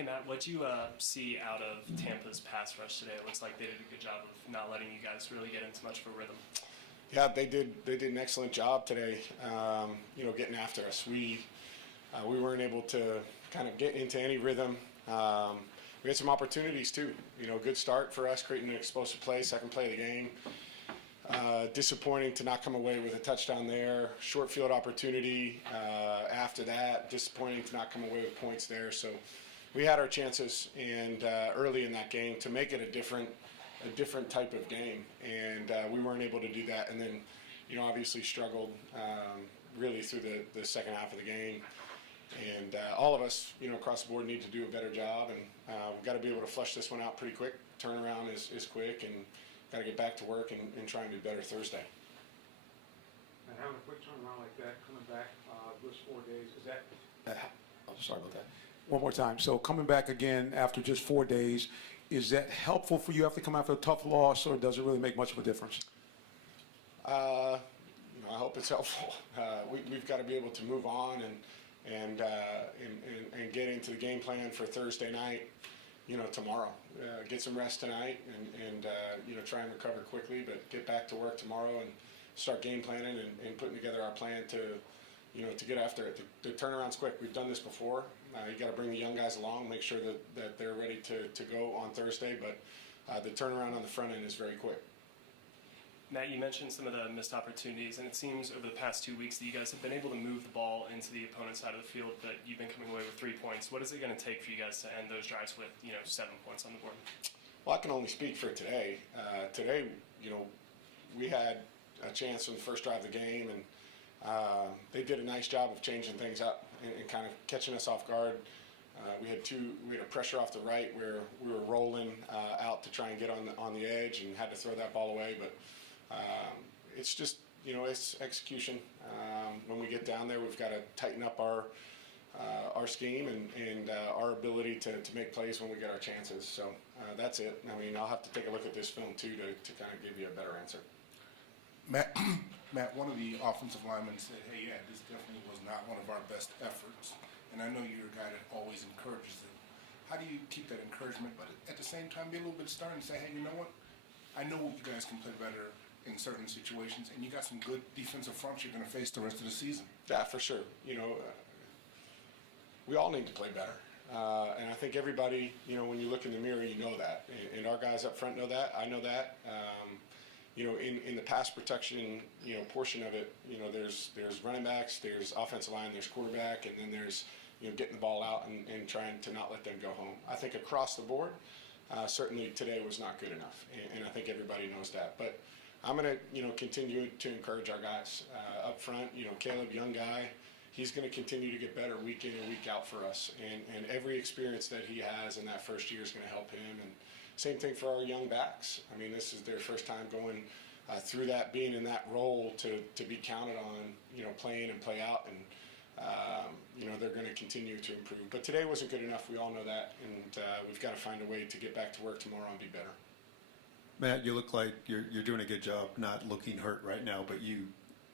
Hey Matt, what'd you see out of Tampa's pass rush today? It looks like they did a good job of not letting you guys really get into much of a rhythm. Yeah, they did an excellent job today. Getting after us. We weren't able to kind of get into any rhythm. We had some opportunities too. Good start for us, creating an explosive play, second play of the game. Disappointing to not come away with a touchdown there. Short field opportunity after that. Disappointing to not come away with points there. So we had our chances and early in that game to make it a different type of game, and we weren't able to do that. And then, obviously struggled really through the second half of the game. And all of us, across the board need to do a better job, and we've got to be able to flush this one out pretty quick. Turnaround is quick, and got to get back to work and try and be better Thursday. And having a quick turnaround like that, coming back those 4 days, is that? Sorry about that. One more time. So coming back again after just 4 days, is that helpful for you after coming after a tough loss, or does it really make much of a difference? I hope it's helpful. We've got to be able to move on and get into the game plan for Thursday night. Tomorrow. Get some rest tonight and try and recover quickly, but get back to work tomorrow and start game planning and putting together our plan to get after it. The turnaround's quick. We've done this before. You got to bring the young guys along, make sure that they're ready to go on Thursday, but the turnaround on the front end is very quick. Matt, you mentioned some of the missed opportunities, and it seems over the past 2 weeks that you guys have been able to move the ball into the opponent's side of the field, but you've been coming away with 3 points. What is it going to take for you guys to end those drives with 7 points on the board? Well, I can only speak for today. Today, we had a chance on the first drive of the game, and they did a nice job of changing things up and kind of catching us off guard. We had a pressure off the right where we were rolling out to try and get on the edge and had to throw that ball away, but it's just, it's execution. When we get down there, we've got to tighten up our scheme and our ability to make plays when we get our chances. So that's it. I mean, I'll have to take a look at this film too to kind of give you a better answer. Matt, one of the offensive linemen said, hey, yeah, this definitely was not one of our best efforts. And I know you're a guy that always encourages it. How do you keep that encouragement, but at the same time be a little bit stern and say, hey, you know what? I know you guys can play better in certain situations, and you got some good defensive fronts you're going to face the rest of the season. Yeah, for sure. We all need to play better. And I think everybody, when you look in the mirror, you know that. And our guys up front know that. I know that. In the pass protection, portion of it, there's running backs, there's offensive line, there's quarterback, and then there's, getting the ball out and trying to not let them go home. I think across the board, certainly today was not good enough, and I think everybody knows that. But I'm going to, continue to encourage our guys up front. Caleb, young guy, he's going to continue to get better week in and week out for us, and every experience that he has in that first year is going to help him. And same thing for our young backs. I mean, this is their first time going through that, being in that role to be counted on, playing and play out, and they're going to continue to improve. But today wasn't good enough. We all know that, and we've got to find a way to get back to work tomorrow and be better. Matt, you look like you're doing a good job not looking hurt right now, but you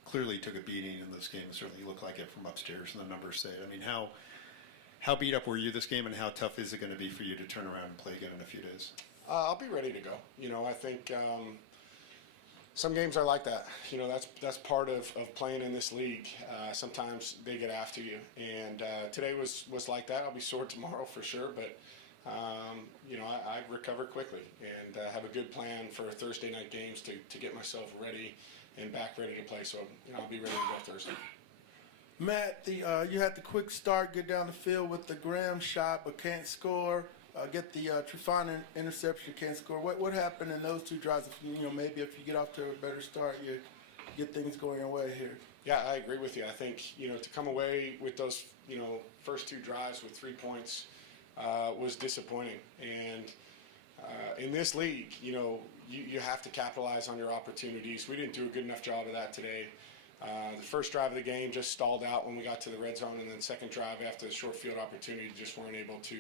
clearly took a beating in this game. Certainly you look like it from upstairs, and the numbers say it. I mean, how beat up were you this game, and how tough is it going to be for you to turn around and play again in a few days? I'll be ready to go. I think some games are like that. That's part of playing in this league. Sometimes they get after you, and today was like that. I'll be sore tomorrow for sure, but I recover quickly and have a good plan for Thursday night games to get myself ready and back ready to play. So I'll be ready to go Thursday. Matt, you had the quick start, get down the field with the Graham shot, but can't score. Get the Trufant interception, can't score. What happened in those two drives? Maybe if you get off to a better start, you get things going your way here. Yeah, I agree with you. I think to come away with those first two drives with 3 points was disappointing. And in this league, you have to capitalize on your opportunities. We didn't do a good enough job of that today. The first drive of the game just stalled out when we got to the red zone, and then second drive after the short field opportunity just weren't able to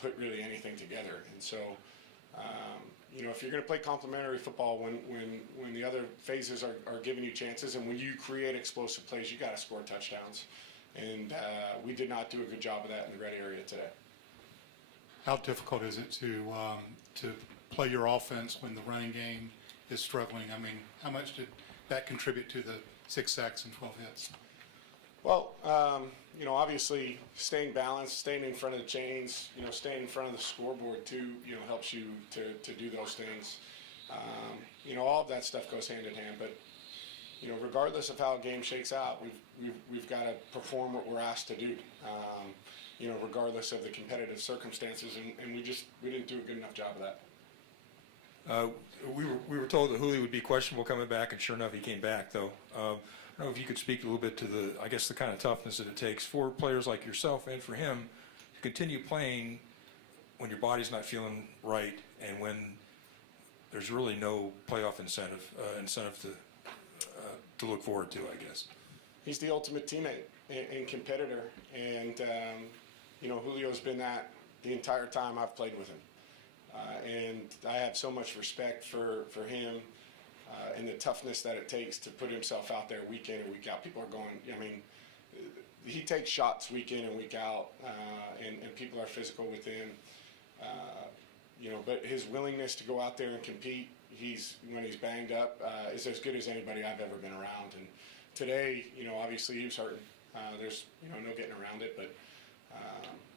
put really anything together. And so, if you're going to play complementary football when the other phases are giving you chances, and when you create explosive plays, you got to score touchdowns. And we did not do a good job of that in the red area today. how difficult is it to play your offense when the running game is struggling? I mean, how much did that contribute to the 6 sacks and 12 hits? Well, obviously staying balanced, staying in front of the chains, staying in front of the scoreboard too, helps you to do those things. All of that stuff goes hand in hand. But, regardless of how a game shakes out, we've got to perform what we're asked to do, regardless of the competitive circumstances. And we didn't do a good enough job of that. We were told that Julio would be questionable coming back, and sure enough, he came back, though. I don't know if you could speak a little bit to the kind of toughness that it takes for players like yourself and for him to continue playing when your body's not feeling right and when there's really no playoff incentive to look forward to, I guess. He's the ultimate teammate and competitor, and Julio's been that the entire time I've played with him. And I have so much respect for him and the toughness that it takes to put himself out there week in and week out. People are going, he takes shots week in and week out, and people are physical with him. But his willingness to go out there and compete, when he's banged up, is as good as anybody I've ever been around. And today, obviously he was hurting. There's, no getting around it, but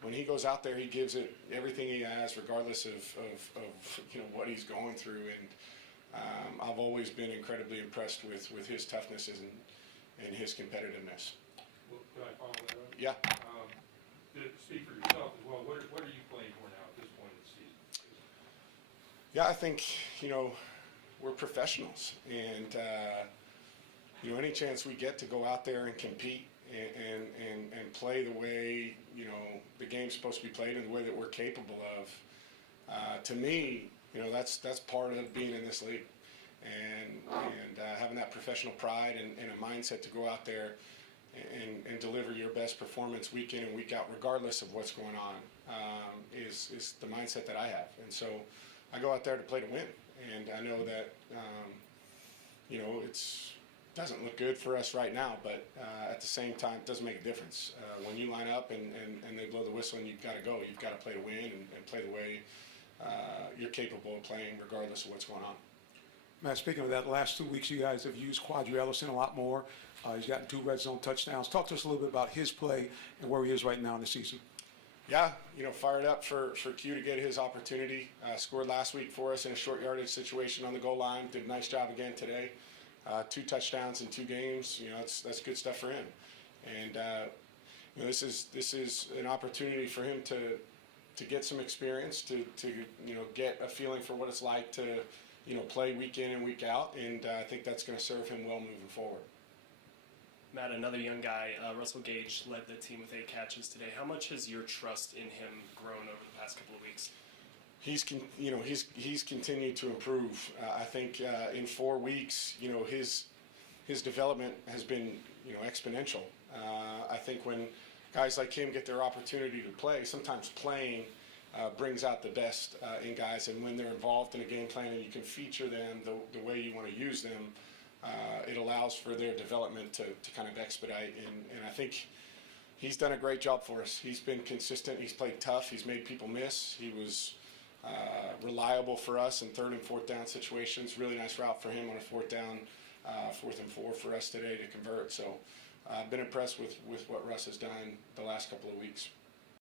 when he goes out there, he gives it everything he has, regardless of what he's going through. And I've always been incredibly impressed with his toughness and his competitiveness. Well, could I follow that up? Yeah. To speak for yourself as well, what are you playing for now at this point in the season? Yeah, I think, we're professionals. And, any chance we get to go out there and compete and play the way, the game's supposed to be played and the way that we're capable of, to me, that's part of being in this league, and having that professional pride and a mindset to go out there and deliver your best performance week in and week out, regardless of what's going on, is the mindset that I have. And so I go out there to play to win, and I know that it doesn't look good for us right now, but at the same time, it doesn't make a difference. When you line up and they blow the whistle and you've got to go, you've got to play to win and play the way you're capable of playing, regardless of what's going on. Matt, speaking of that, the last 2 weeks you guys have used Quadri Ellison a lot more. He's gotten 2 red zone touchdowns. Talk to us a little bit about his play and where he is right now in the season. Yeah, fired up for Q to get his opportunity. Scored last week for us in a short yardage situation on the goal line. Did a nice job again today. 2 touchdowns in 2 games. That's good stuff for him. And this is an opportunity for him to get some experience, to get a feeling for what it's like to play week in and week out. And I think that's going to serve him well moving forward. Matt, another young guy, Russell Gage, led the team with 8 catches today. How much has your trust in him grown over the past couple of weeks? He's continued to improve. I think in 4 weeks, his development has been exponential. I think when guys like him get their opportunity to play, sometimes playing brings out the best in guys, and when they're involved in a game plan and you can feature them the way you want to use them, it allows for their development to kind of expedite. And I think he's done a great job for us. He's been consistent. He's played tough. He's made people miss. He was reliable for us in 3rd and 4th down situations. Really nice route for him on a 4th down, 4th and 4 for us today to convert. So I've been impressed with what Russ has done the last couple of weeks.